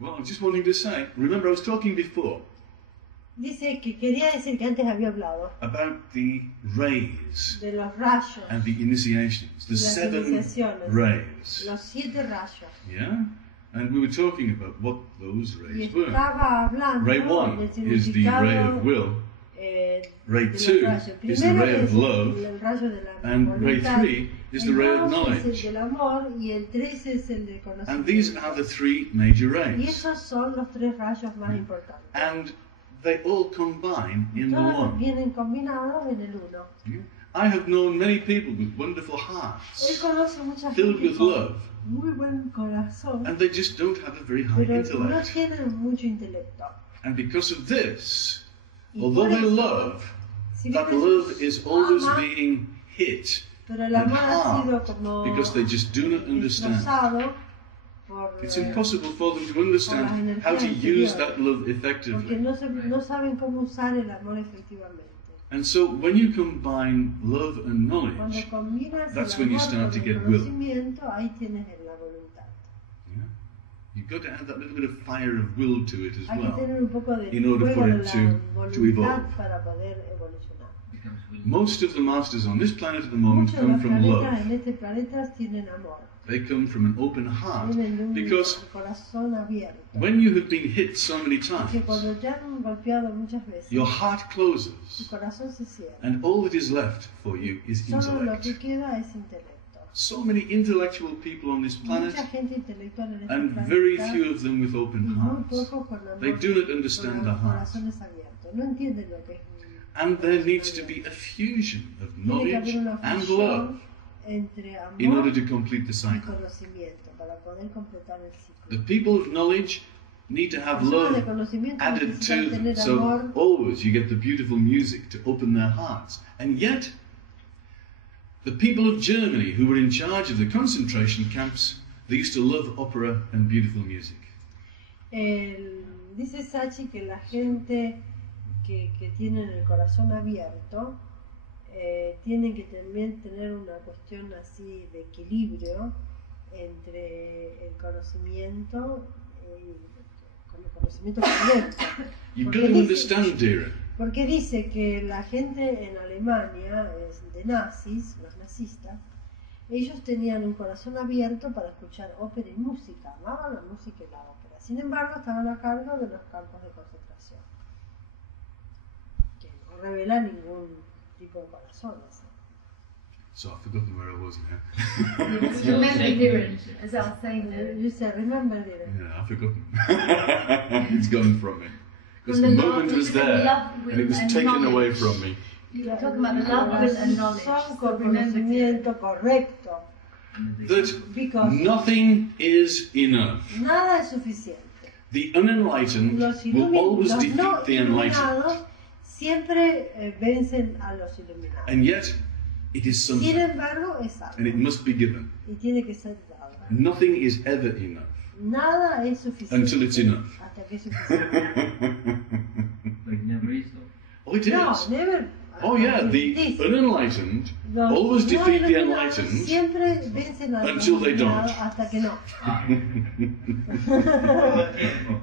Well, I'm just wanting to say, remember I was talking before Dice que quería decir que antes había hablado about the rays de los rayos, and the initiations, the las 7 iniciaciones, rays. los 7 rayos. Yeah? And we were talking about what those Y rays were. estaba hablando Ray del 1 is the significado ray of will, ray de los 2 rayos. is the Primero ray of es love, el rayo de la and ray voluntad, 3 is the el ray of 2 es el knowledge. del amor y el 3 es el de And these conocimiento. are the 3 major Y rays. esos son los 3 rayos más importantes. And they all combine in the Todos one. vienen combinados en el uno. I have known many people with wonderful Él hearts, conoce mucha filled gente with con love, muy buen corazón, and they just don't have a very high pero no intellect. tienen mucho intelecto. And because of this, Y although por they eso, love, si that bien love ellos is always aman, being hit pero el and amor ha sido harmed como because they just do not understand. destrozado por, It's impossible for them to understand how to use that love porque effectively. no saben cómo usar el amor efectivamente. And so when you combine love and Cuando knowledge, combinas that's el when you amor start con to el get will. conocimiento, ahí tienes la voluntad. yeah, you've got to add that little bit of fire of will to it as Hay que well. tener un poco de in order fuego for de it la to evolve. voluntad para poder evolucionar. Most of the masters on this planet at the moment Muchos de come los from planetas love. en este planeta tienen amor. They come from an open heart. Vienen de un Because corazón abierto. when you have been hit so many Que times, cuando ya han golpeado muchas veces, your heart su closes, corazón se cierra. and all that is left for you is Solo lo que intellect. queda es intelecto. So many intellectual people on this planet, Mucha gente intelectual en este and planeta very few of them with y open muy hearts. pocos con amor, They do not con understand the los heart. corazones abiertos. No entienden lo que es And there needs to be a fusion of Tiene que haber knowledge una and fusión love entre amor in order to complete the y cycle. conocimiento para poder completar el ciclo. The people of knowledge need to have Personas de love conocimiento added necesitan to them. tener So amor. always you get the beautiful music to open their hearts. And yet, the people of Germany who were in charge of the concentration camps, they used to love opera and beautiful music. Dice Sachi que la gente que tiene el corazón abierto tienen que también tener una cuestión así de equilibrio entre el conocimiento con el conocimiento correcto. You've got to understand, dear. Porque dice que la gente en Alemania, de nazis, los nazistas, ellos tenían un corazón abierto para escuchar ópera y música, amaban la música y la ópera. Sin embargo, estaban a cargo de los campos de concentración, que no revela ningún tipo de corazones. So I've forgotten where I was now. Remember, Dhiren, as I was saying there. You said, remember, Dhiren. Yeah, I've forgotten. It's gone from me. Because the Well, the moment love- was there, love and it was and taken knowledge. away from me. You're talking about the love, will, and knowledge. Son So con remember, conocimiento correcto, That because nothing is enough. nada es suficiente. The unenlightened Los will always los no defeat the enlightened. iluminados siempre vencen a los iluminados. And yet, it is Sin something, embargo, es algo and it must be given. y tiene que ser dado. Nothing is ever enough Nada es suficiente until it's enough. hasta que es suficiente. But it never is though. Oh, it No, is. never. Oh, yeah, the Dice, unenlightened los always no defeat the iluminados enlightened. siempre vencen a los until they iluminados don't. hasta que no. Todo el tiempo.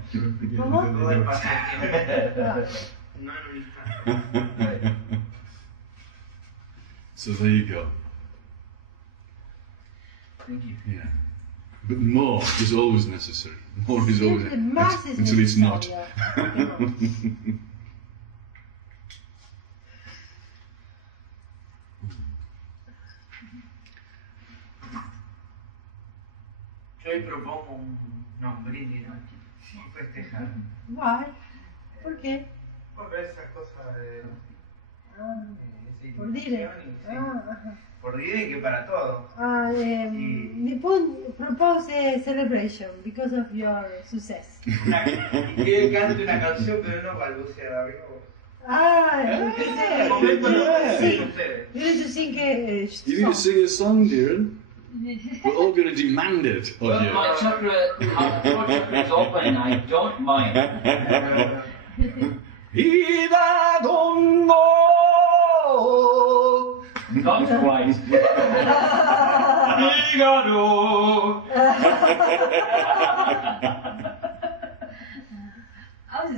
¿Cómo? Todo el paso del tiempo. Claro. No en un instante. So there you go. Thank you. Yeah. But more is always necessary. More is always Siempre más es until it's not. necesario, hasta que no. Yo hoy propongo un brindis, ¿no? Un festejar. Why? ¿Por qué? Por esa cosa de Ah, esa por dire. iluminación y sí. Ajá. Por dire que para todo. Mi point propose a celebration because of your success. Y que él cante una canción, pero no balbucear arriba. Ah, El momento lo Yeah. Sí. hacen ustedes. You need to sing You need to sing a song, Darren. We're all going to demand it of Well, you. my chakra, your chakra is open, I don't mind. Ida dongo. Not quite. Higado.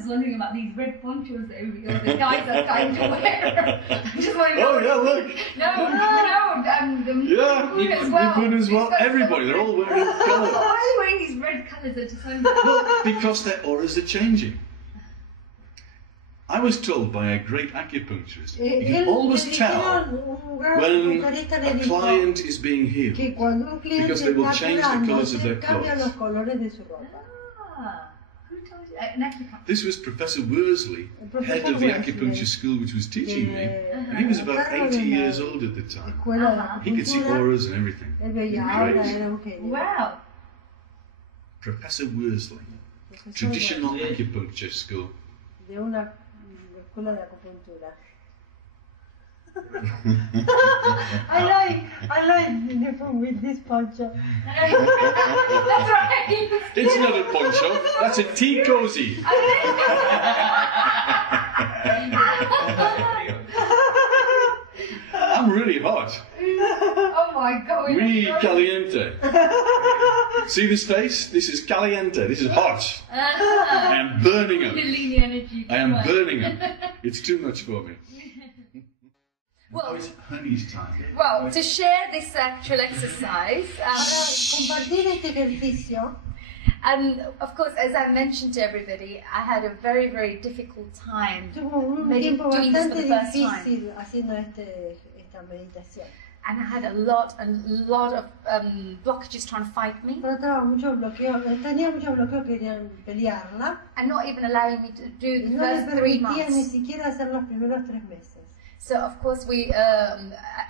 wondering about these red ponchos that the guys are starting to wear. I'm just wondering. Oh yeah, look. The Yeah, moon as well. the moon as well. Everybody, they're all wearing colours. Why are you wearing these red colours? I just wonder. Well, because their auras are changing. I was told by a great acupuncturist, you can always tell when a client is being healed because they will change the colours of their clothes. Ah, who told you? An acupuncturist. This was Professor Worsley, head of the acupuncture school which was teaching me, and he was about 80 years old at the time. He could see auras and everything. Great. Wow. Professor Worsley, traditional acupuncture school. De una escuela de acupuntura. I like different with this poncho. That's right. It's not a poncho, that's a tea cozy. I'm really hot. Oh my God. Muy caliente. See this face? This is caliente. This is hot. I am burning up. Kundalini energy. I am burning up. It's too much for me. Well, It's honey's time. well, to share this actual exercise, Para compartir este ejercicio, and of course, as I mentioned to everybody, I had a very, very difficult time tuve un Maybe tiempo doing this for bastante the first time. difícil haciendo esta meditación. and I had a lot of blockages trying to fight me, Trataba mucho bloqueo, tenía muchos bloqueos que querían pelearla. and not even allowing me to do the No le first 3 permitía ni months. siquiera hacer los primeros 3 meses. So of course we,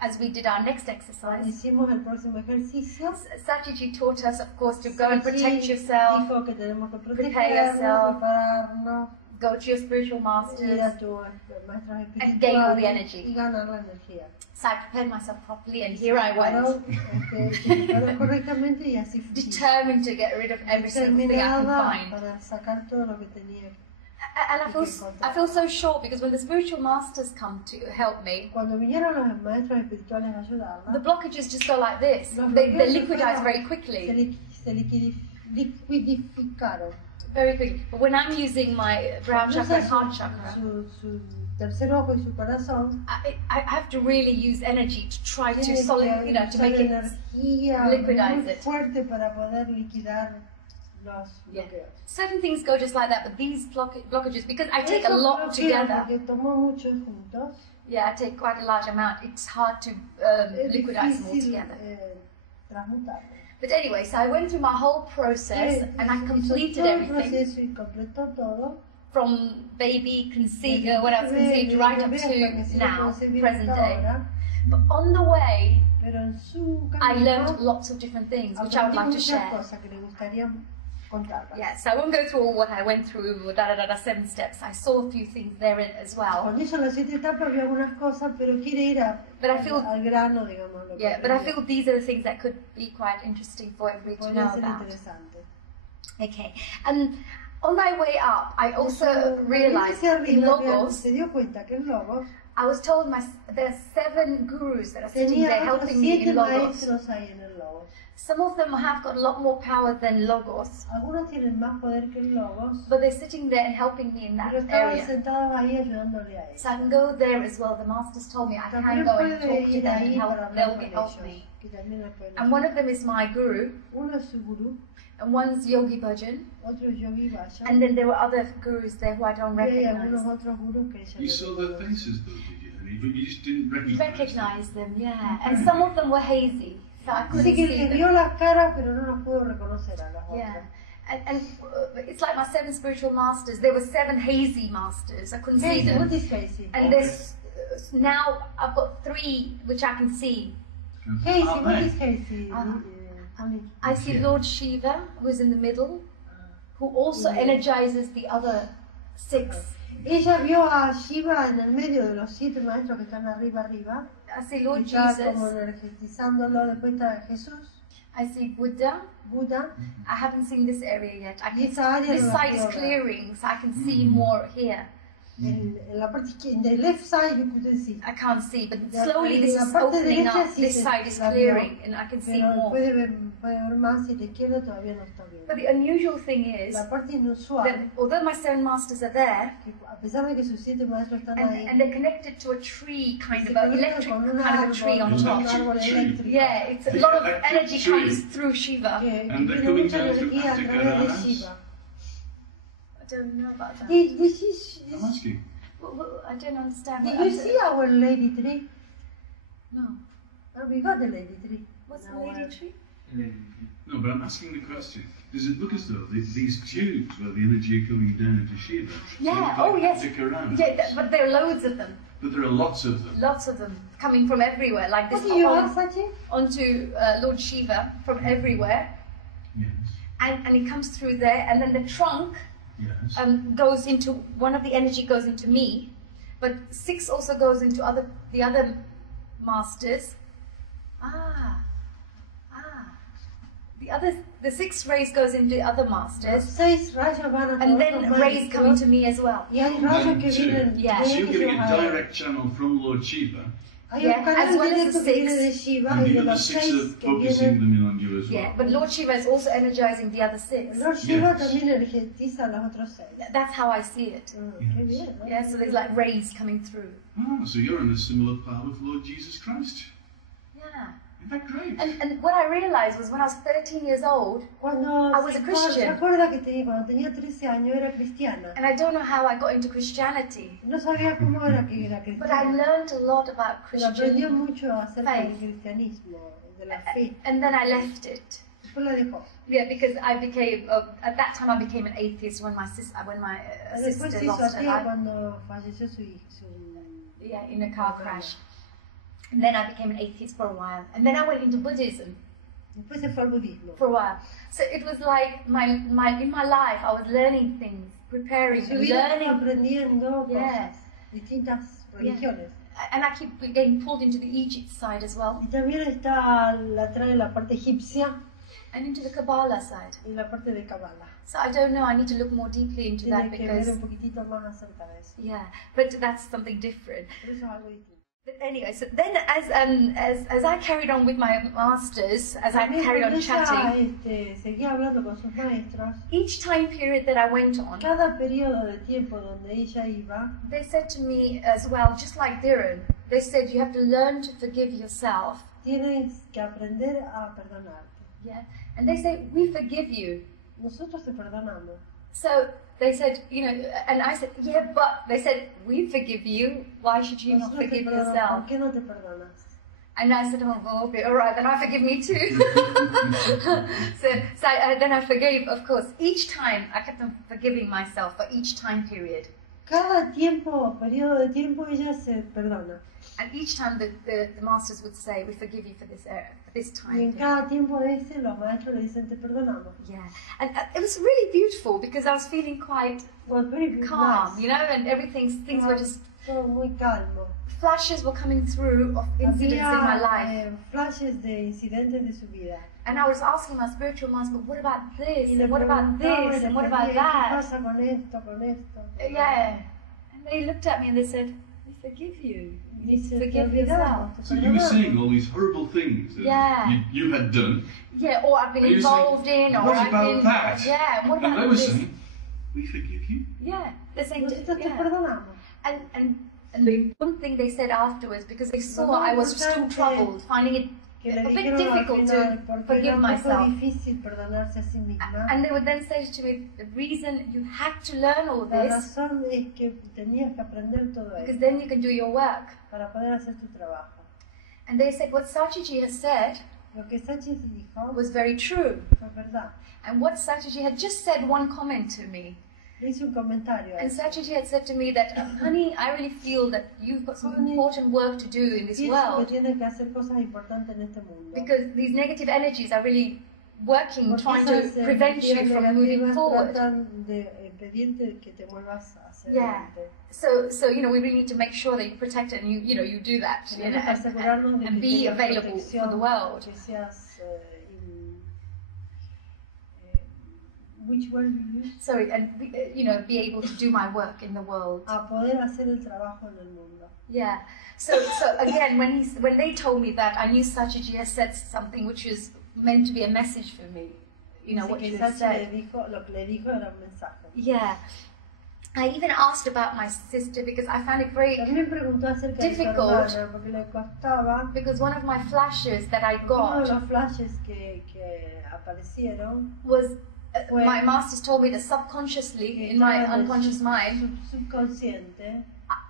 as we did our next Cuando exercise, hicimos el próximo ejercicio, Satiji taught us, of course, to go and Sachi protect yourself, dijo que tenemos que prepare protegernos, yourself, prepararnos, go to your spiritual ir masters. a tus maestros And gain all the espirituales energy. y ganar la energía. So I prepared myself properly, and here I went, Prepararon correctamente y así fui. determined to get rid of every single thing I could Determinada find. para sacar todo lo que tenía. And I feel so short because when the spiritual masters come to help me, Cuando vinieron los maestros espirituales a the ayudarla, blockages just go like this. los They bloqueos liquidize se very quickly. liquidificaron. Very quickly. But when I'm using my brown chakra and heart chakra, Su tercer ojo y su corazón, I have to really use energy to try to tiene solid, que to make usar it energía liquidize muy it. fuerte para poder liquidar los Yeah. bloqueos. Certain things go just like that, but these blockages, because I take a Esos lot bloqueos, together, porque tomó muchos juntos, yeah, I take quite a large amount, it's hard to es liquidize them all difícil together. transmutarlos. But anyway, so I went through my whole process and I Hizo completed todo el everything proceso y completó todo. from baby conceived, when I was conceived, right up to now, present day. But on the way, Pero en su I learned camino lots of different things which I would like to muchas share. cosas que le gustaría contarlas. Yeah, so I won't go through all what I went through, 7 steps. I saw a few things therein as well. Cuando hizo las 7 etapas había algunas cosas, pero quiere ir But I feel- al grano, digamos. Lo que Yeah, but I aprendió. feel these are the things that could be quite interesting for everybody to Podría know ser about. interesante. Okay, and on my way up, I also Cuando realized hacia in arriba, Logos, se dio cuenta que en Logos I was told there's 7 gurus that are sitting there tenía otros helping me 7 in Logos. maestros ahí en el Logos. Some of them have got a lot more power than Logos, Algunos tienen más poder que en Logos, but they're sitting there and helping me in that pero estaban area. sentados ahí ayudándole a ellos. So I can go there as well. The masters told me I can También go and puede talk to ir them and ahí para help. hablar They'll con help ellos, me. que también les pueden And one ayudar. of them is my guru, Uno es su gurú, and one's Yogi Bhajan, otro es Yogi Bhajan, and then there were other gurus there who I don't y hay algunos recognize. otros gurús que ella You no saw their conoce. faces though, did you? But you just didn't Recognize them, yeah. And some of them were hazy, so I couldn't Así que see le them. vio las caras, pero no las pudo reconocer a las Yeah. otras. And it's like my 7 spiritual masters. There were 7 hazy masters. I couldn't see Casey, them. what is Casey? And there's now I've got 3 which I can see. Casey, what is Casey? I see Lord Shiva, who's in the middle, who also energizes the other 6. Ella vio a Shiva en el medio de los 7 maestros que están arriba. I see Lord Está como Jesus. energizándolo. Después está Jesús, I see Buddha. Buda. I haven't seen this area yet. Y esa área This no la side is puedo ver. clearing, so I can see more here. En la parte in the left side you couldn't see. I can't see, but slowly this is opening up. This side is clearing, and I can see more. Puede ver más y la izquierda todavía no está bien. But the unusual thing is La parte inusual, that although my 7 masters are there, a pesar de que sus 7 maestros están ahí, and they're connected to a tree, kind of an electric kind of a tree on top. Yeah, it's a lot of energy comes through Shiva. And they're coming down to Attica. I don't know about that. I'm asking. Well, I don't understand. Did you see our lady tree? No. Oh, we got the lady tree. What's the lady tree? No, but I'm asking the question. Does it look as though these tubes where the energy are coming down into Shiva? Yeah, oh yes. Yeah, but there are loads of them. But there are lots of them. Lots of them coming from everywhere, like this onto Lord Shiva from everywhere. Yes. And it comes through there, and then the trunk goes into, one of the energy goes into me, but 6 also goes into the other masters. The 6 rays goes into the other masters, and then rays come into me as well. So you're getting a direct channel from Lord Shiva. Yeah, as well as the 6. And the other 6 are focusing them in on you as well. Yeah, but Lord Shiva is also energizing the other 6. Lord Shiva también energiza los otros 6. That's how I see it. Yes. Yeah, so there's like rays coming through. Ah, so you're in a similar power with Lord Jesus Christ. Yeah. Isn't that great? And what I realized was when I was 13 years old, I was a Christian. Cuando tenía 13 años era cristiana. And I don't know how I got into Christianity. No sabía cómo era que era cristiana. But I learned a lot about Christian aprendió mucho acerca del cristianismo, de la fe. And then I left it. Después la dejó. Yeah, because I became, at that time I became an atheist when my sister lost her life. Cuando falleció su yeah, in a car crash. And then I became an atheist for a while. And then I went into Buddhism. Después se fue al budismo. For a while. So it was like in my life I was learning things, preparing, learning. Aprendiendo cosas, distintas religiones. And I keep getting pulled into the Egypt side as well. Y también está la parte egipcia. And into the Kabbalah side. Y la parte de Kabbalah. So I don't know, I need to look more deeply into that because... un poquitito más acerca de eso. Yeah, but that's something different. Pero eso es algo distinto. But anyway, so then as I carried on with my masters, as I carried on chatting, seguía hablando con sus maestros, each time period that I went on, cada periodo de tiempo donde ella iba, they said to me as well, just like Dhiren, they said you have to learn to forgive yourself. Tienes que aprender a perdonarte. Yeah, and they say, we forgive you. Nosotros te perdonamos. So they said, you know, and I said, yeah, but they said, we forgive you. Why should you not forgive yourself? ¿Por qué no te perdonas? And I said, oh, well, okay, all right, then I forgive me too. Then I forgave, of course. Each time, I kept on forgiving myself for each time period. Cada periodo de tiempo, ella se perdona. And each time the masters would say, we forgive you for this time. Y en cada tiempo ese, los maestros le dicen, te perdonamos. Yeah, and it was really beautiful because I was feeling quite calm, nice. You know, and things were just... Todo muy calmo. Flashes were coming through of incidents in my life. Flashes de incidentes de su vida. And I was asking my spiritual master, but what about this? And what about this? And what about that? ¿Qué pasa con esto, con esto? Yeah. And they looked at me and they said, we forgive you. You need to forgive yourself. So you were saying all these horrible things that you had done. Yeah, or I've been involved in, or what I've about been... that? Yeah, and what about this? And they were this? saying, we forgive you. Yeah, they're saying... Nosotros te perdonamos. And the important thing they said afterwards, because they saw I was still troubled, finding it a bit difficult to forgive myself. And they would then say to me, the reason you had to learn all this, because then you can do your work. And they said, what Satyajit has said was very true. And what Satyajit had just said one comment to me. And Satyajit had said to me that, honey, I really feel that you've got some important work to do in this world. Because these negative energies are really working, trying to prevent you from moving forward. Yeah. So you know, we really need to make sure that you protect it and you do that, and be available for the world. Which word you use? Sorry, and you know, be able to do my work in the world. A poder hacer el trabajo en el mundo. Yeah. So again, when they told me that, I knew Satyajit had said something which was meant to be a message for me. You know what he said. Lo que le dijo era un mensaje. Yeah. I even asked about my sister because I found it very difficult. Because one of my flashes that I got was my masters told me that subconsciously in my unconscious mind,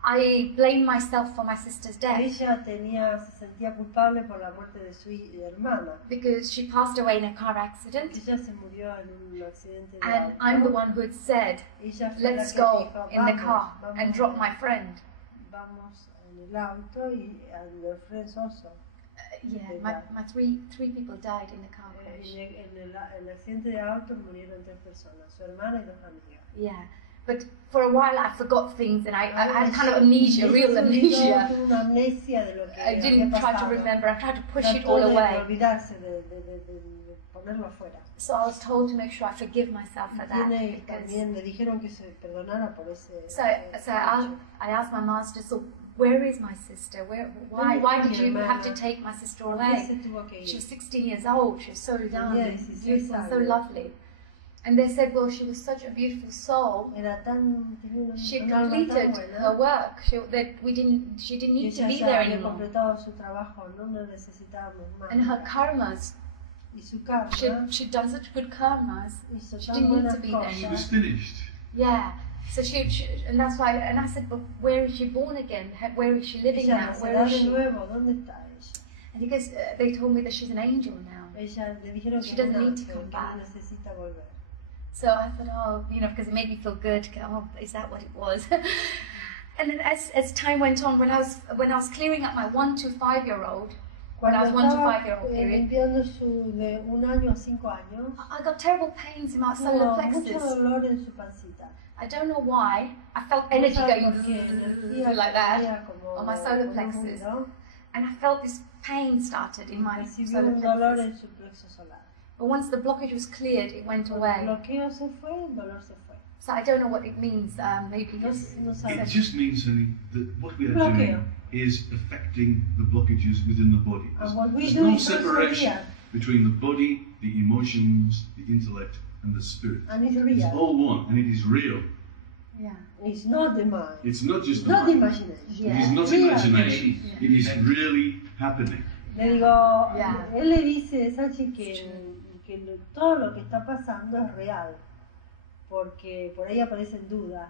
I blamed myself for my sister's death. Ella se sentía culpable por la muerte de su hermana. Because she passed away in a car accident. Ella se murió en un accidente de and auto. I'm the one who had said, let's go in the car and drop my friend. Vamos en el auto y and your friends also. Yeah, my three people died in the car crash. En el accidente de auto murieron 3 personas, su hermana y 2 amigas. Yeah. But for a while I forgot things and I had kind of amnesia, real amnesia. I didn't try to remember, I tried to push it all away. So I was told to make sure I forgive myself for that. So I asked my master, so where is my sister? Why did you have to take my sister away? She was 16 years old, she was so young, beautiful, so lovely. And they said, well, she was such a beautiful soul. She had completed her work. She didn't need to be there anymore. And her karmas, she'd done such good karmas. She didn't need to be there anymore. She was finished. Yeah. So and that's why. And I said, but where is she born again? Where is she living now? Where is she? And because they told me that she's an angel now. She doesn't need to come back. So I thought, oh, you know, because it made me feel good. Oh, is that what it was? And then as time went on, when I was clearing up my 1 to 5-year-old, when I was 1 to 5-year-old period, I got terrible pains in my solar plexus. I don't know why. I felt energy going like that on my solar plexus, and I felt this pain started in my solar plexus. But once the blockage was cleared, it went away. So I don't know what it means. Maybe it just means that what we are doing is affecting the blockages within the body. There's no separation between the body, the emotions, the intellect, and the spirit. It's all one, and it is real. Yeah. It's not the mind. It's not just the mind. Imagination. Yeah. It is not imagination. Yeah. It is really happening. Le digo, él le dice a Sachi que todo lo que está pasando es real, porque por ahí aparecen dudas.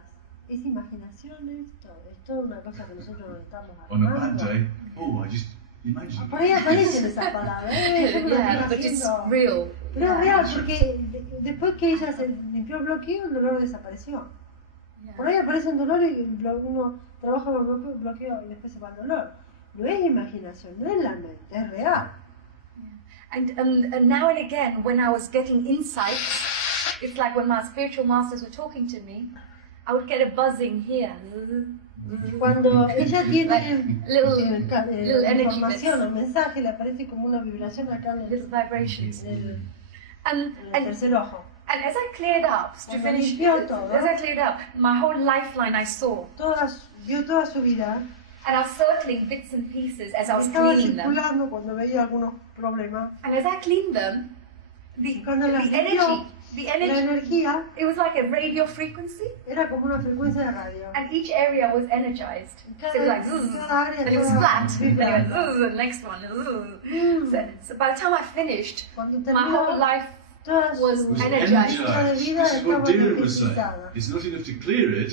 ¿Es imaginación esto? ¿Es toda una cosa que nosotros nos estamos armando? On a bad day, I just imagine. Por ahí aparecen esas palabras. But it's real. Pero es real, porque después que ella se limpió el bloqueo, el dolor desapareció. Por ahí aparece un dolor y uno trabaja con el bloqueo y después se va el dolor. No es imaginación, no es la mente, es real. And now and again, when I was getting insights, it's like when my spiritual masters were talking to me, I would get a buzzing here. Cuando ella tiene little energy información o mensaje, le aparece como una vibración acá en little vibrations. En el tercer ojo. And as I cleared up, to finish, as I cleared up, my whole lifeline I saw. Vio toda su vida. And I was circling bits and pieces as I was cleaning them. Cuando veía algunos problemas. And as I cleaned them, the energy, it was like a radio frequency. Era como una frecuencia de radio. And each area was energized. So it was like, and it was flat. And it went, the next one. So by the time I finished, my whole life was energized. This is what Dira was saying. It's not enough to clear it,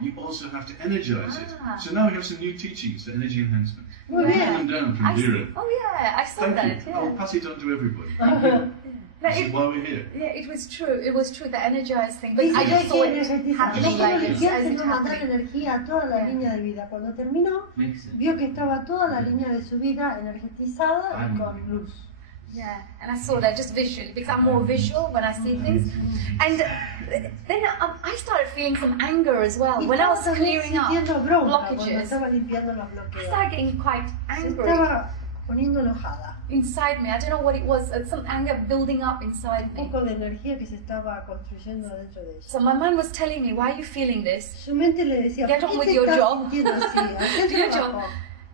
you also have to energize it. So now we have some new teachings for energy enhancement. Write them down from Dira. I saw that. Thank you. I'll pass it on to everybody. This is why we're here. Yeah, it was true, the energized thing. But I just saw it happening like this. Energía a toda la línea de vida. Cuando terminó, vio que estaba toda la línea de su vida energetizada y con luz. Yeah, and I saw that just visually, because I'm more visual when I see things. And then I started feeling some anger as well. When I was clearing up blockages, I started getting quite angry. poniendo enojada. Inside me, I don't know what it was, some anger building up inside me. Un poco de energía que se estaba construyendo dentro de ella. So my mind was telling me, why are you feeling this? Su mente le decía, get on with your job. Do your job.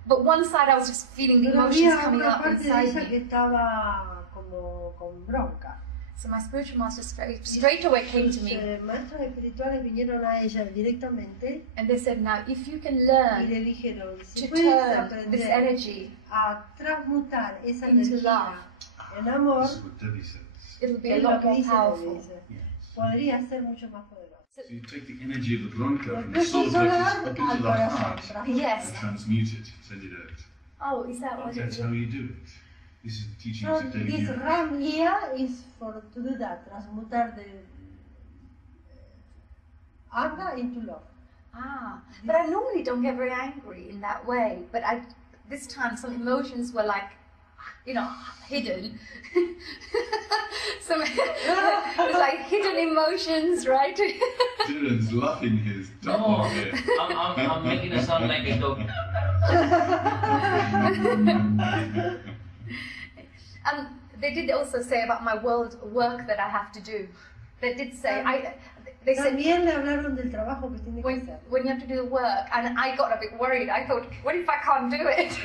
But one side I was just feeling the emotions coming up inside me. Que estaba como con bronca. So my spiritual master straight away came to me. Maestros espirituales vinieron a ella directamente. And they said, now if you can learn to turn this energy a transmutar esa into energía love, en amor, it will be a lot more powerful. Podría ser mucho más poderoso. So you take the energy of the bronca from the soul plexus up into the heart, yes, and transmute it, send it out. Oh, is that what it is? That's how you do it. This is the teachings of David. This ram here is for to do that, transmutar the anger into love. But I normally don't get very angry in that way. But this time some emotions were like, hidden. It's like hidden emotions, right? Dylan's laughing his dog. I'm making a sound like a dog. They did also say about my work that I have to do. They did say, they said, también le hablaron del trabajo que tiene que hacer. When you have to do the work, and I got a bit worried. I thought, what if I can't do it?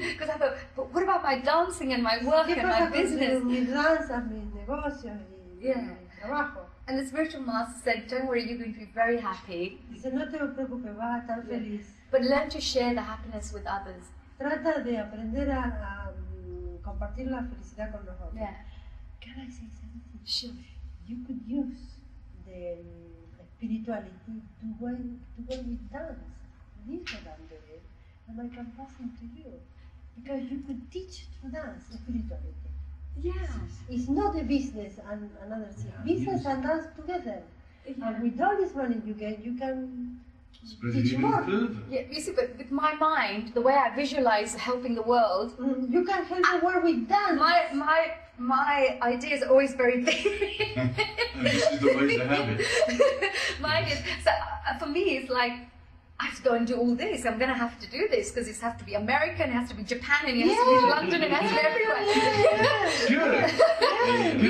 Because I thought, but what about my dancing and my work and my business? Mis danzas, mis negocios y mi trabajo. And the spiritual master said, don't worry, you're going to be very happy. Dice, no te preocupes, vas a estar feliz. But learn to share the happiness with others. Trata de aprender a compartir la felicidad con los otros. Yeah. Can I say something? Sure. You could use the spirituality to when we dance. This is what I'm doing, and I can pass it to you. Because you could teach to dance spirituality. Yeah. It's not a business and another thing. Business and dance together. Yeah. And with all this money you get, you can teach more. Yeah, you see, but with my mind, the way I visualize helping the world, you can help the world with dance. My idea is always very big. And this is the way to have it. My idea, so for me, it's like, I have to go and do all this. I'm going to have to do this because it has to be American, it has to be Japan, and it has to be London, it has to be everywhere.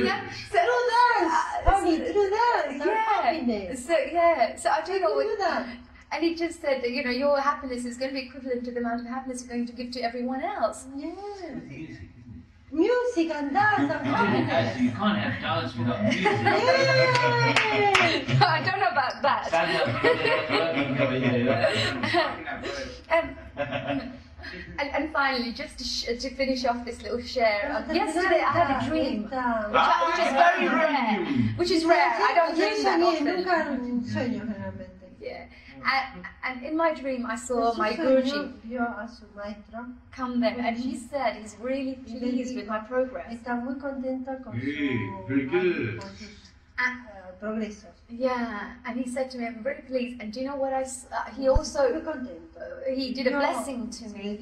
Good. So do that. Happiness. So I don't know what that. And he just said that, your happiness is going to be equivalent to the amount of happiness you're going to give to everyone else. Yeah. Music and dance and happiness. You can't have dance without music. I don't know about that. And finally, just to finish off this little share, yesterday I had a dream, which is very rare. Which is rare. I don't dream that often. Yeah. And in my dream, I saw my Guruji come there, and he said he's really pleased with my progress. Very good. Yeah, and he said to me, I'm very pleased. And do you know what he also, he did a blessing to me.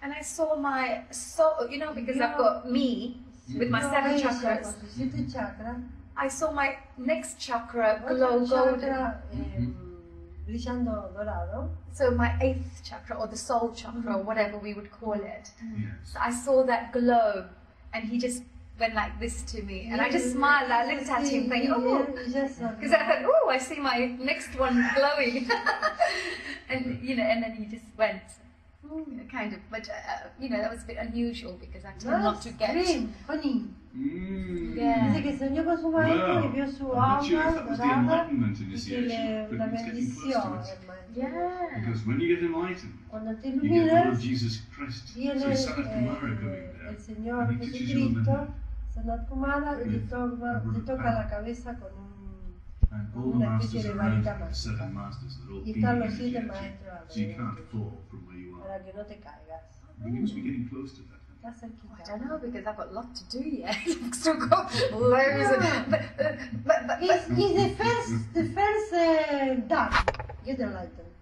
And I saw my soul, because I've got me with my 7 chakras. I saw my next chakra glow golden. So my 8th chakra, or the soul chakra, or whatever we would call it. So I saw that glow, and he just went like this to me, and I just smiled. I looked at him, thinking, "Oh," because I thought, "Oh, I see my next one glowing," and and then he just went, kind of. But that was a bit unusual because I tend not to get. Yeah. Dice que soñó con su maestro y vio su alma dorada y que la bendició. Because when you get enlightened, cuando te you get Lord Jesus Christ. Viene el Señor Jesucristo, Sanat Kumara, y te toca la cabeza con una especie de varita mágica. Y están los 7 maestros alrededor, para que no te caigas. You must be getting close to that. I don't know, because I've got a lot to do yet. I've still got loads of... But it's the first dance. Get enlightened.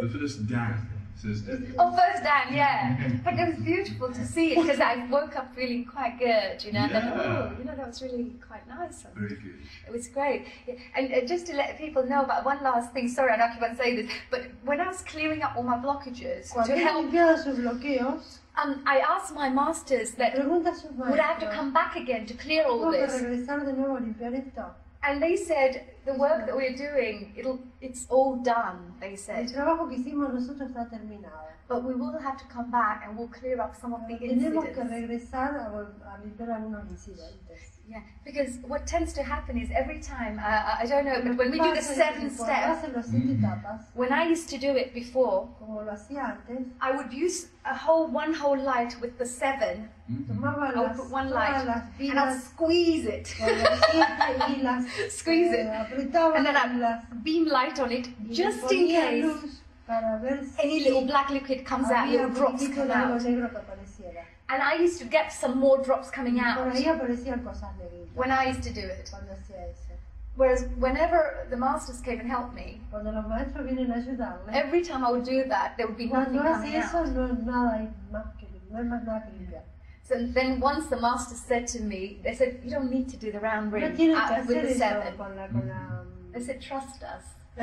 The first dance. First Dan. Oh, first Dan, yeah. But it was beautiful to see it because I woke up feeling quite good, you know. Yeah. And I thought, oh, that was really quite nice. Very good. It was great. Yeah. And just to let people know about one last thing, sorry, I don't keep on saying this, but when I was clearing up all my blockages to help, I asked my masters that would I have to come back again to clear all this? And they said, the work that we're doing, it's all done, they said. But we will have to come back and we'll clear up some of the incidents. Yeah, because what tends to happen is every time, I don't know, but when we do the 7 steps, when I used to do it before, I would use one whole light with the 7. I would put one light and I'll squeeze it. Squeeze it. And then I'd beam light on it just in case any little black liquid comes out, little drops come out. And I used to get some more drops coming out when I used to do it. Whereas whenever the masters came and helped me, every time I would do that, there would be nothing coming out. So then once the master said to me, they said, you don't need to do the round ring with the 7. They said, trust us. So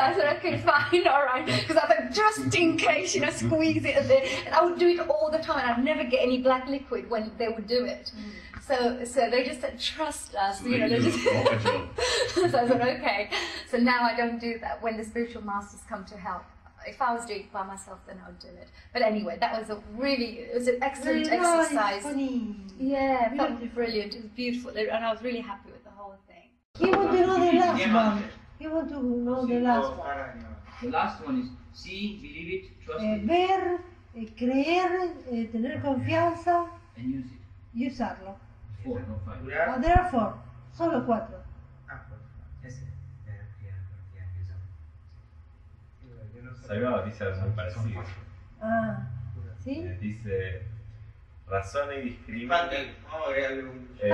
I said, okay, fine, all right. Because I thought, just in case, squeeze it. And I would do it all the time, and I'd never get any black liquid when they would do it. So they just said, trust us. So I said, okay. So now I don't do that when the spiritual masters come to help. If I was doing it by myself, then I would do it. But anyway, that was it was an excellent exercise. Yeah, it felt brilliant. It was beautiful, and I was really happy with the whole thing. He want to know the last one. He want to know the last one. The last one is see, believe it, trust it. Ver, creer, tener confianza And use it. y usarlo. 4, no 5. There are 4, solo 4. Saiba dice algo muy parecido. Ah, ¿sí? Dice, razona y discrimina. Pare, que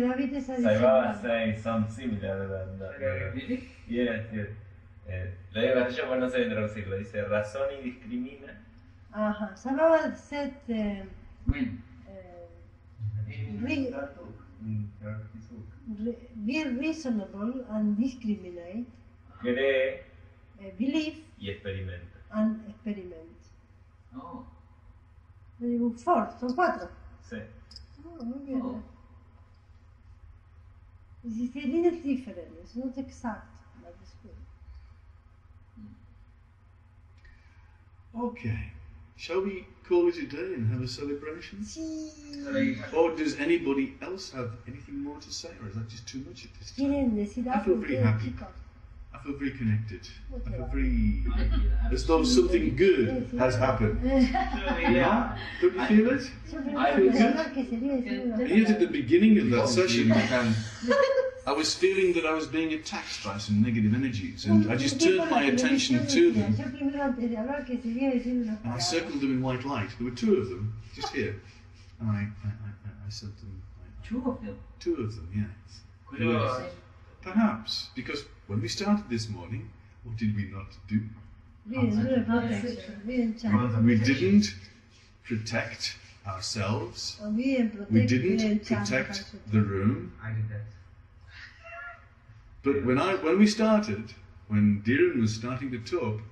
David está diciendo. Saiba saying something similar. Really? Yes. Lo digo en castellano, pero no sé traducirlo. Dice, razona y discrimina. Ajá, Saiba said When? Be reasonable and discriminate. Cree Believe y experimenta. and experiment. Oh. Le digo 4, son 4. Sí. Oh, muy bien. Oh. It's a little different, it's not exact, but it's good. Okay. Shall we call it a day and have a celebration? Sí. Or does anybody else have anything more to say, or is that just too much at this time? ¿Quieren decir I feel algo very ustedes, happy. chicos? I feel very connected. I feel very... as though something good has happened. Yeah. Don't you feel it? I feel good. And yet at the beginning of that session, I was feeling that I was being attacked by some negative energies, and I just turned my attention to them, and I circled them in white light. There were 2 of them, just here, and I sent them. 2 of them? 2 of them, yes. Could you Perhaps, because when we started this morning, what did we not do? We didn't protect ourselves. We didn't protect the room. I did that. But when we started, when Dhiren was starting to talk,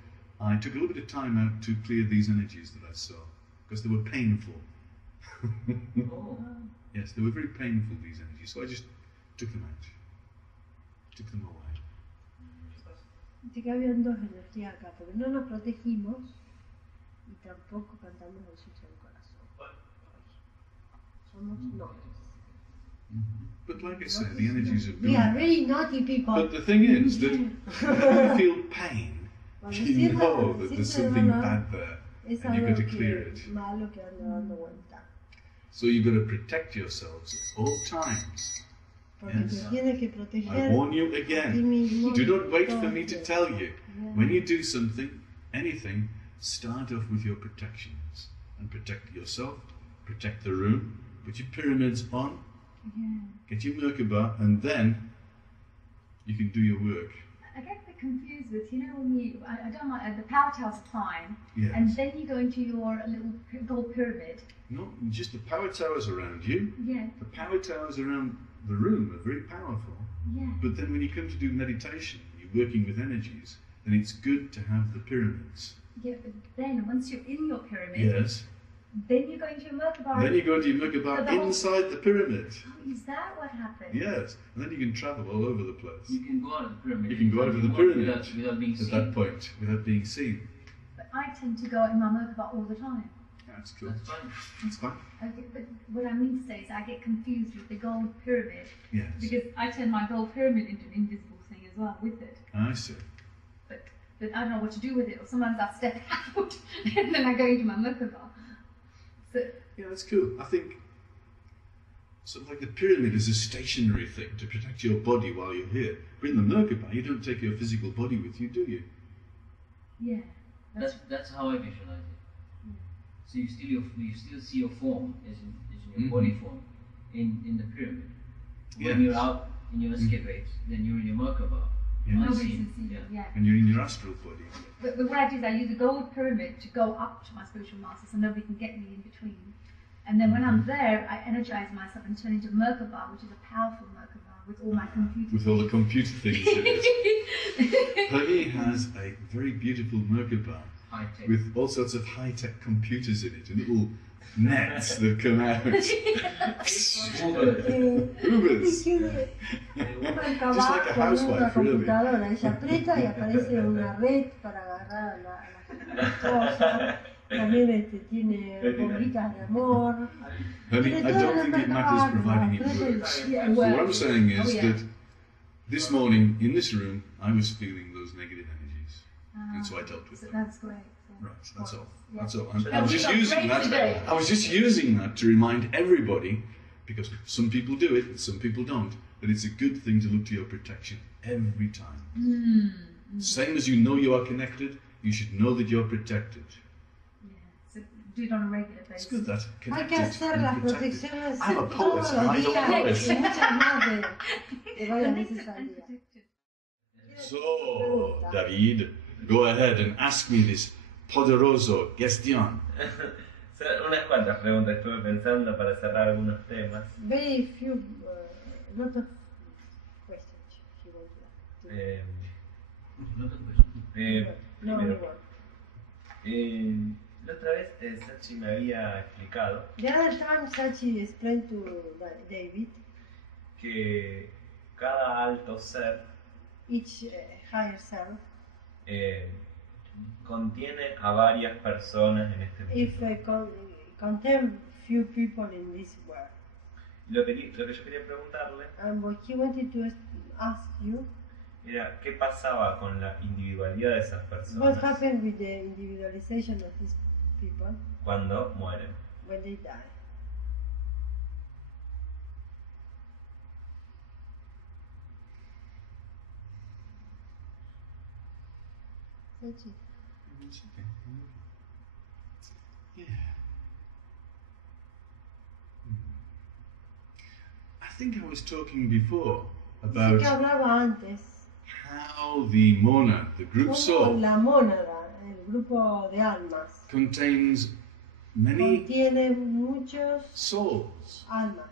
I took a little bit of time out to clear these energies that I saw, because they were painful. Oh. Yes, they were very painful, these energies, so I just took them out. Took them away. Dice que habían 2 energías acá, porque no nos protegimos y tampoco cantamos el sucio del corazón. Somos nobles. But like I said, the energies are We are good. really naughty people. But the thing is that when you feel pain, you know that there's something bad there, Es and you've algo got to clear que it. malo que anda dando vuelta. So you've got to protect yourselves at all times. Porque Yes. te tienes que I proteger warn you a ti again. mismo. Do not wait for todo me to el tell you. tiempo. When you do something, anything, start off with your protections. And protect yourself, protect the room, put your pyramids on, Yeah. get your Merkaba, and then you can do your work. I get a bit confused with, you know, when you, I don't like, the power tower's fine, Yes. and then you go into your little gold pyramid. No, just the power towers around you. Yeah. The power towers around the room are very powerful. Yeah. But then when you come to do meditation, you're working with energies, then it's good to have the pyramids. Yeah, but then once you're in your pyramid, Yes. then you go into your Merkaba. Then you go into your Merkaba inside the pyramid. Oh, is that what happens? Yes. And then you can travel all over the place. You can go out of the pyramid. You can go out of the pyramid without being at seen. that point, without being seen. But I tend to go in my Merkaba all the time. That's cool. That's fine. That's fine. Okay, but what I mean to say is I get confused with the gold pyramid. Yes. Because I turn my gold pyramid into an invisible thing as well with it. I see. But I don't know what to do with it, or sometimes I step out and then I go into my Merkaba. So, Yeah, that's cool. I think sort of like the pyramid is a stationary thing to protect your body while you're here. But in the Merkaba, you don't take your physical body with you, do you? yeah. That's how I visualize it. So you still see your form as in your body form in the pyramid. When you're out in your escapades, then you're in your Merkaba. Yes. Nobody can see it, yeah. And you're in your astral body. But what I do is I use a gold pyramid to go up to my spiritual master so nobody can get me in between. And then when I'm there, I energize myself and turn into Merkaba, which is a powerful Merkaba with all my computers. With all the computer things in it. Honey has a very beautiful Merkaba High-tech. with all sorts of high-tech computers in it and little nets that come out. Ubers. Just like a housewife, really. Ella aprieta y aparece una red para agarrar a las cosas. También tiene bombitas de amor. Honey, I don't think it matters providing it works. What I'm saying is that this morning in this room, I was feeling those negative energies, and so I dealt with them. That's great. Right, that's all. That's all. Yeah, I was just using that. today. I was just using that to remind everybody, because some people do it and some people don't, that it's a good thing to look to your protection every time. Same as you know you are connected, you should know that you're protected. Yeah, so do it on a regular basis. It's good that Hay que connected hacer and las protected. protecciones I'm a poet, todos and I los don't días know y it. muchas más de varias veces al día. So, David, go ahead and ask me this poderoso question. Son unas cuantas preguntas estuve pensando para cerrar algunos temas. Very few, lot of questions if you want to ask. No, Primero, one. la otra vez Sachi me había explicado The other time Sachi explained to David, que cada alto ser each higher self, contiene a varias personas en este mundo. if contain few people in this world. Lo que yo quería preguntarle And what he wanted to ask you, era qué pasaba con la individualidad de esas what personas happened with the individualization of these people cuando mueren. when they die. Sachi. Yeah. I think I was talking before Dice about que hablaba antes how the monad, the group cómo soul, la mónada, el grupo de almas, contains many contiene muchos souls almas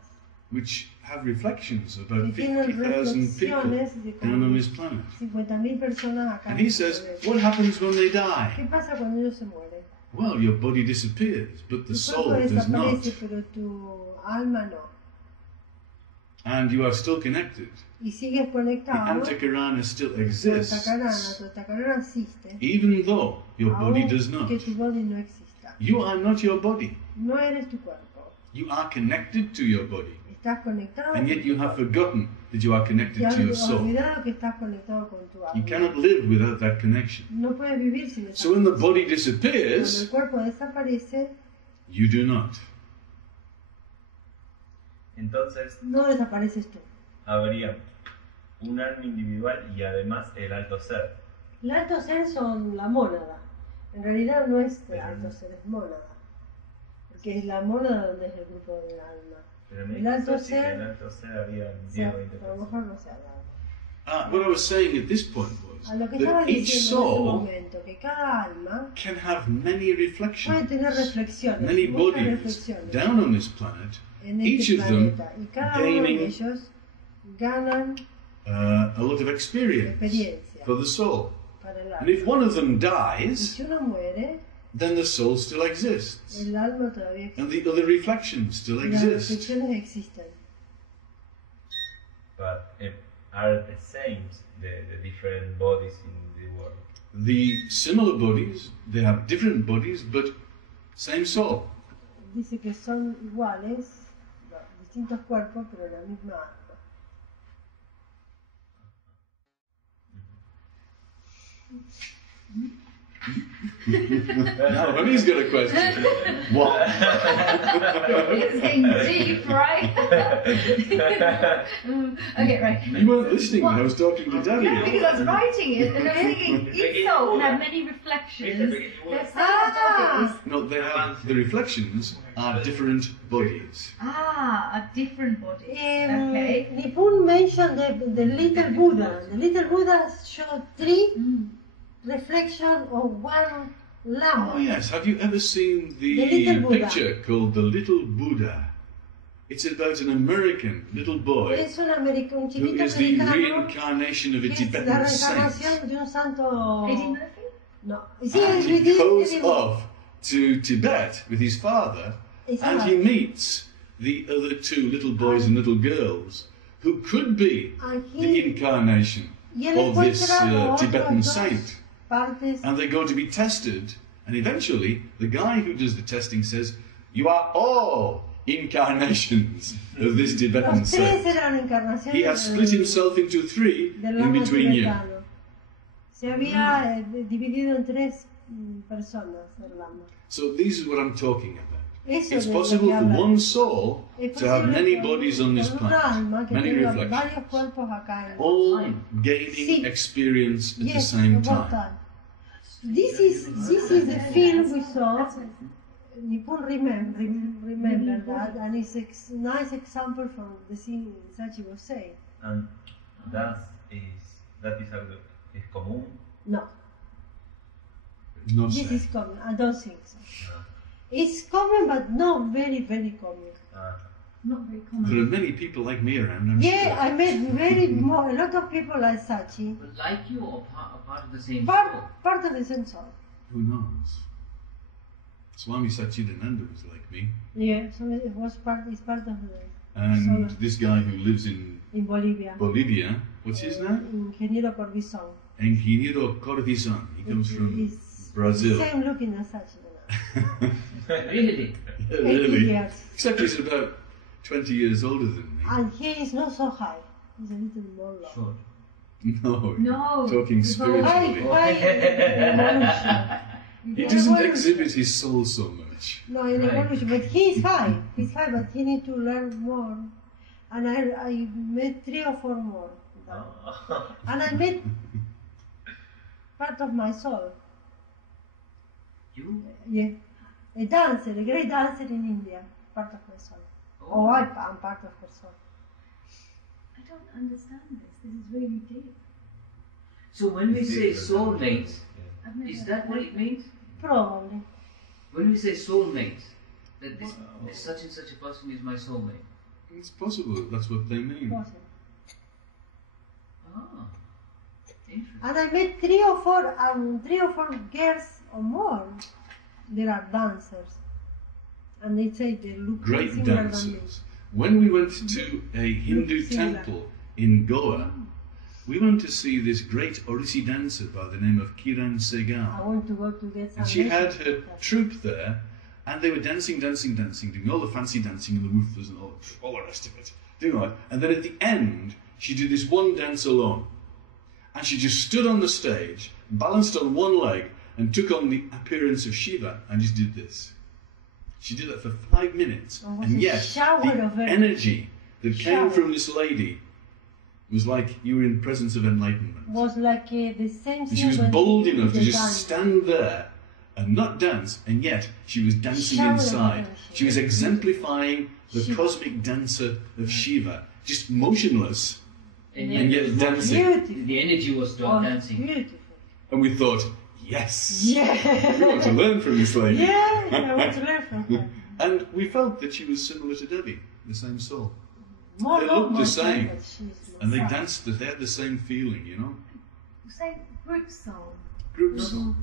which have reflections of about que tienen 50,000 people reflexiones de down on como this planet. 50.000 personas acá. And en he el says, planeta. what happens when they ¿Qué die? pasa cuando ellos se mueren? Well, your body disappears, but the Tu soul cuerpo does not. desaparece, pero tu alma no. And you are still connected. Y sigues The conectado. Antakarana still Tu exists, tacarana existe. even though your body Aún does not. que tu body no exista. You are not your body. No eres tu cuerpo. You are connected to your body. Estás conectado And con yet you tu have cuerpo. forgotten that you are Te connected has to your soul. olvidado que estás conectado con tu You alma. cannot live without that connection. No puedes vivir sin esa So when the conexión. body Cuando disappears, el cuerpo desaparece, you do not. Entonces no desapareces tú. habría un alma individual y además el alto ser. El alto ser son la mónada. En realidad no es el alto ser, es mónada. Porque es la mónada donde es el grupo del alma. Pero me El alto dijo Sachi que ser- el alto ser había O sea, 10 o 20 a lo mejor personas. no se ha hablado. What I was saying at this point was that each soul can have many reflections, many bodies down on this planet, each of them gaining a lot of experience for the soul. And if one of them dies, then the soul still exists, and the other reflections still exist. But are the same, the different bodies in the world? The similar bodies, they have different bodies, but same soul. Dice que son iguales, distintos cuerpos, pero la misma alma. Now, Honey's got a question. What? It's getting deep, right? Okay, right. You weren't listening when I was talking to Daddy. No, because I was writing it and I was thinking each soul can have many reflections. No, they have, the reflections are different bodies. A different body. Okay. Nipun mentioned the little Buddha. The little Buddha showed three reflections of one Lama. Oh yes, have you ever seen the picture called The Little Buddha? It's about an American little boy who is the reincarnation of a Tibetan saint. And he goes off to Tibet with his father, and he meets the other two little boys and little girls who could be the incarnation of this Tibetan saint. And they're going to be tested, and eventually the guy who does the testing says, "You are all incarnations of this Tibetan saint. He has split himself into three in between you." So this is what I'm talking about. It's possible for one soul to have many bodies on this planet, many reflections, all gaining experience at the same time. This is the film we saw. Nipun remember that, and it's a nice example from the scene Sachi was saying. And that is algo es común. No. Not this so. is common. I don't think so. No. It's common, but not very, very common. Not very common. There are many people like me around. I'm sure. I met a lot of people like Sachi. But like you or part of the same part soul? of the same soul. Who knows? Swami Satchidananda was like me. Yeah, so it was part of the And soul. this guy who lives in Bolivia, what's his name? Ingeniero Corvison. Ingeniero Corvison. He comes from Brazil. Same looking as Sachi. Really? Yeah, really. Years. Except he's about 20 years older than me. And he is not so high. He's a little more low. Short. No, talking spiritually. He doesn't exhibit his soul so much. No, in evolution, but he's high. He's high, but he needs to learn more. And I met 3 or 4 more. And I met part of my soul. You? Yeah. A dancer, a great dancer in India. Part of my soul. Oh, I'm part of her soul. I don't understand this. This is really deep. So when we say soulmate, is that what it means? Probably. When we say soulmate, that this such and such a person is my soulmate. It's possible that's what they mean. Possible. Ah, interesting. And I met 3 or 4 girls or more. There are dancers. And they say they look great similar dancers. than me. When we went to a Hindu temple in Goa, we went to see this great Odissi dancer by the name of Kiran Segal. I want to go to get some. And she had her troupe there, and they were dancing, doing all the fancy dancing and the woofers and all the rest of it. Doing all that. And then at the end, she did this one dance alone. And she just stood on the stage, balanced on one leg, and took on the appearance of Shiva, and just did this. She did that for 5 minutes, and yet the energy that came from this lady was like you were in presence of enlightenment. Was like the same. And she was bold enough to just stand there and not dance, and yet she was dancing inside. She was exemplifying the cosmic dancer of Shiva, just motionless, And yet dancing. Beautiful. The energy was dancing. Beautiful. And we thought, yes, Yeah. we want to learn from this lady. Yeah, I want to learn from her. And we felt that she was similar to Debbie, the same soul. More, They not looked the more same. but she's And they more danced, they had the same feeling, you know? You say group soul. Group soul.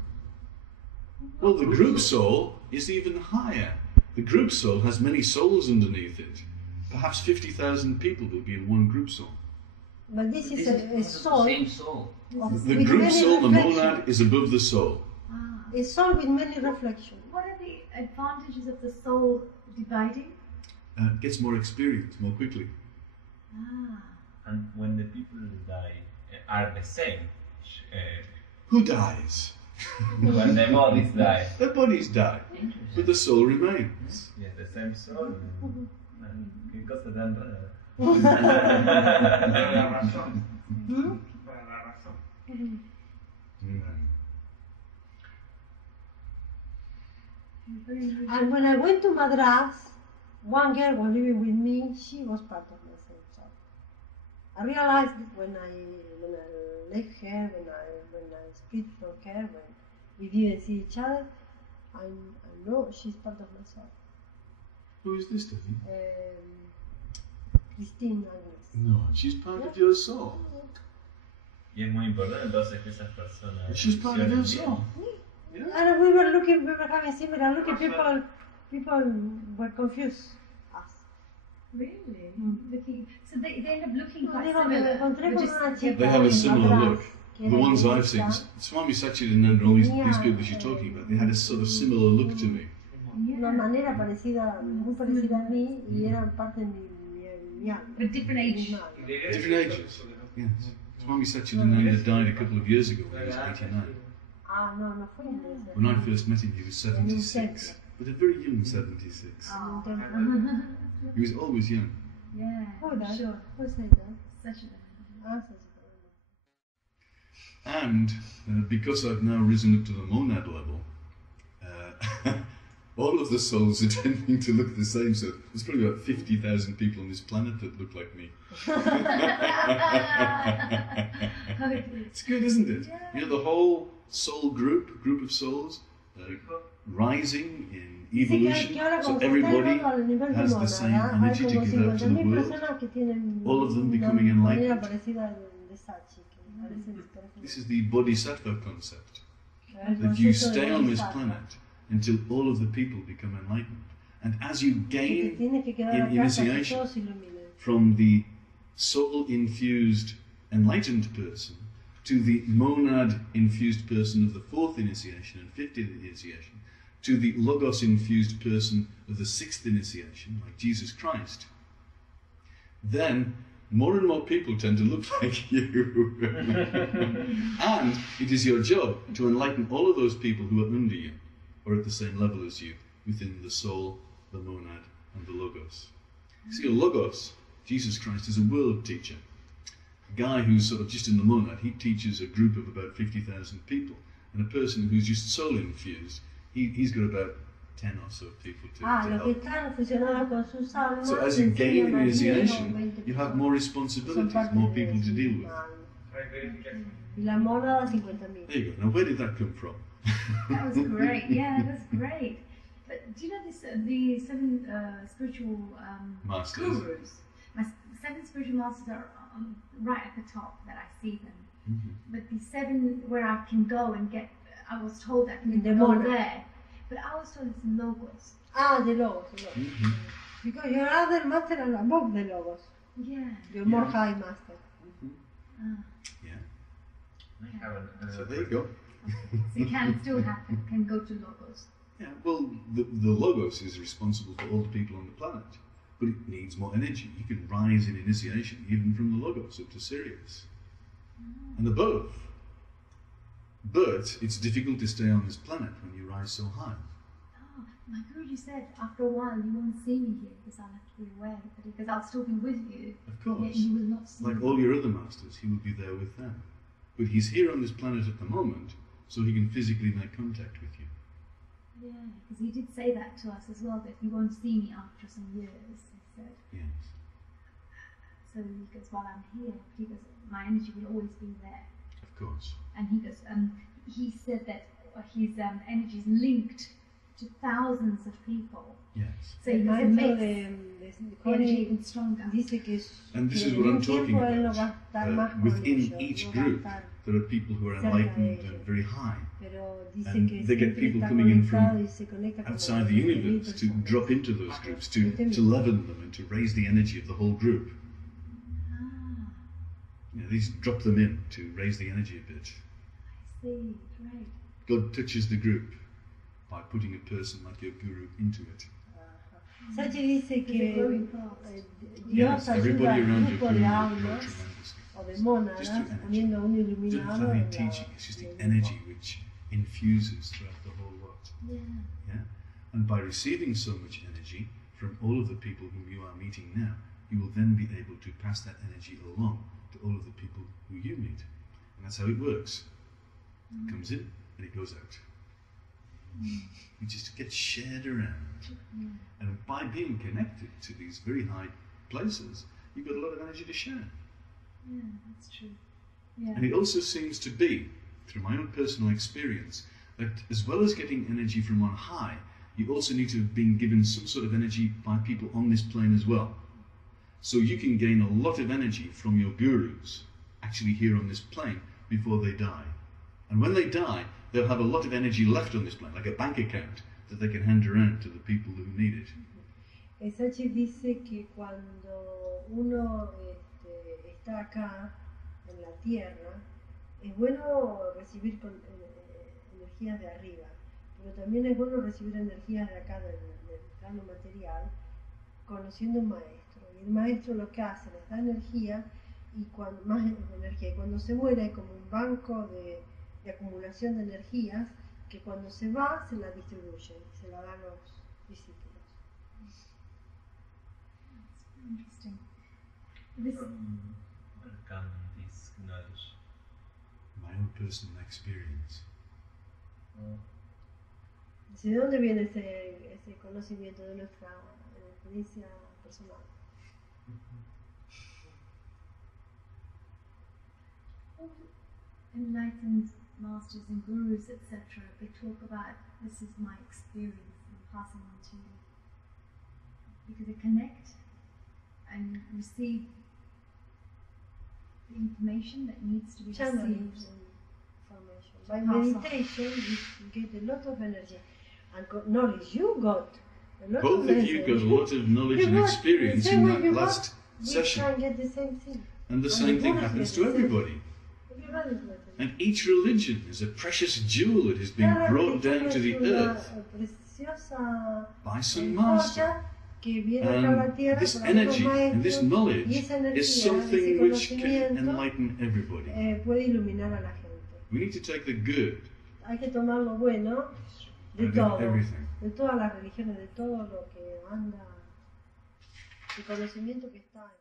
Well, the group soul is even higher. The group soul has many souls underneath it. Perhaps 50,000 people will be in one group soul. But this is This a is soul. the same soul. The group soul, the monad, is above the soul. Ah. A soul with many reflections. What are the advantages of the soul dividing? It gets more experience more quickly. Ah. And when the people die are the same, Who dies? when the bodies die, The bodies die, but the soul remains. yes, the same soul. Qué cosa tan rara. And when I went to Madras, one girl was living with me, she was part of my same soul. I realized that when I left her, when I split from her, when we didn't see each other, I know she's part of my soul. Who is this, Debbie? Christine Agnes. No, she's part of your soul. Y es muy importante entonces que esas personas. She's part of your soul. And we were having similar looking. People were confused. Us. Really? Looking. So they end up looking No, quite they similar. encontré but con just una chica They have a en similar Madras, look. que The era ones I've budista. seen, Swami Satchidananda and all these people that she's talking about, they had a sort of similar look to me. Una manera parecida, muy parecida a mí, y eran parte de mi alma. But different age. Mi alma. Different ages. Yes. Swami Satchidananda died a couple of years ago when he was 89. Ah, no fue en ese. When I first met him, he was 76. But a very young 76. Oh. He was always young. Yeah. Who that? Sure. Who said that? Such a. Ah, And because I've now risen up to the monad level, all of the souls are tending to look the same. So there's probably about 50,000 people on this planet that look like me. It's good, isn't it? Yeah. You know, the whole soul group of souls, rising in evolution, so everybody has the same energy to give out to the world, all of them becoming enlightened. This is the bodhisattva concept, that you stay on this planet until all of the people become enlightened. And as you gain in initiation from the soul-infused enlightened person to the monad-infused person of the 4th initiation and 50th initiation, to the logos-infused person of the 6th initiation, like Jesus Christ, then more and more people tend to look like you. And it is your job to enlighten all of those people who are under you, or at the same level as you, within the soul, the monad, and the logos. See, a logos, Jesus Christ, is a world teacher. A guy who's sort of just in the monad, he teaches a group of about 50,000 people. And a person who's just soul infused, he's got about 10 or so people to help. So as you gain in initiation, you have more responsibilities, more people to deal with. There you go. Now where did that come from? That was great. Yeah, that's great. But do you know this? The 7 spiritual Masters. gurus. My 7 spiritual masters are right at the top that I see them. Mm-hmm. But the 7 where I can go and get, I was told that I can The go monad. there. But I was told it's logos. Ah, the logos. Mm-hmm. Because your other master are above the logos. Yeah. Your more high master. Ah. Yeah. So there you go. So you can still can go to logos. Yeah, well, the logos is responsible for all the people on the planet, but it needs more energy. You can rise in initiation even from the logos up to Sirius and above. But it's difficult to stay on this planet when you rise so high. Oh, my Guruji said after a while you won't see me here because I'll have to be away. But because I'll still be with you, Of course. yet you will not see Like me. all your other masters, he will be there with them. But he's here on this planet at the moment, so he can physically make contact with you. Yeah, because he did say that to us as well, that you won't see me after some years, he said. Yes. So so he goes, while I'm here, he goes, my energy will always be there. Of course. And he goes, he said that his energy is linked to thousands of people. Yes. So he goes, it makes the energy even stronger. And this is what I'm talking about. Within each group, there are people who are enlightened and very high. And they get people coming in from outside the universe to drop into those groups, to leaven them and to raise the energy of the whole group. You know, these drop them in to raise the energy a bit. I see, right. God touches the group by putting a person like your guru into it. Sachi dice que Yes, Dios ayuda everybody al around you grupo can de grow almas tremendously. o de Just mónadas through energy. poniendo a un It doesn't iluminado have en any la, teaching, it's just the en el energy grupo. which infuses throughout the whole lot. Yeah? And by receiving so much energy from all of the people whom you are meeting now, you will then be able to pass that energy along to all of the people who you meet. And that's how it works. It comes in and it goes out. It just gets shared around. And by being connected to these very high places, you've got a lot of energy to share. Yeah, that's true. Yeah. And it also seems to be, through my own personal experience, that as well as getting energy from on high, you also need to have been given some sort of energy by people on this plane as well. So you can gain a lot of energy from your gurus, actually here on this plane, before they die. And when they die, they'll have a lot of energy left on this plane, like a bank account, that they can hand around to the people who need it. Sachi dice que cuando uno está acá en la Tierra, es bueno recibir energías de arriba, pero también es bueno recibir energías de acá del plano material, conociendo un maestro. Y el maestro lo que hace, les da energía, y más energía. Y cuando se muere hay como un banco de acumulación de energías que cuando se va se la distribuye, se la da a los discípulos. Interesting. Where come this knowledge? My own personal experience. ¿De dónde viene ese conocimiento de nuestra experiencia personal? Enlightened masters and gurus, etc., they talk about this is my experience and passing on to you. Because they connect and receive the information that needs to be received. By meditation, you get a lot of energy and knowledge. You got a lot Both of of you got a lot of knowledge and experience in that last session. We can get the same thing. And the same thing happens to everybody. And each religion is a precious jewel that has been brought down to the earth by some master. And this energy and this knowledge is something which can enlighten everybody. We need to take the good Hay que tomar lo bueno de out todo, of everything. de todas las religiones, de todo lo que anda, el conocimiento que está en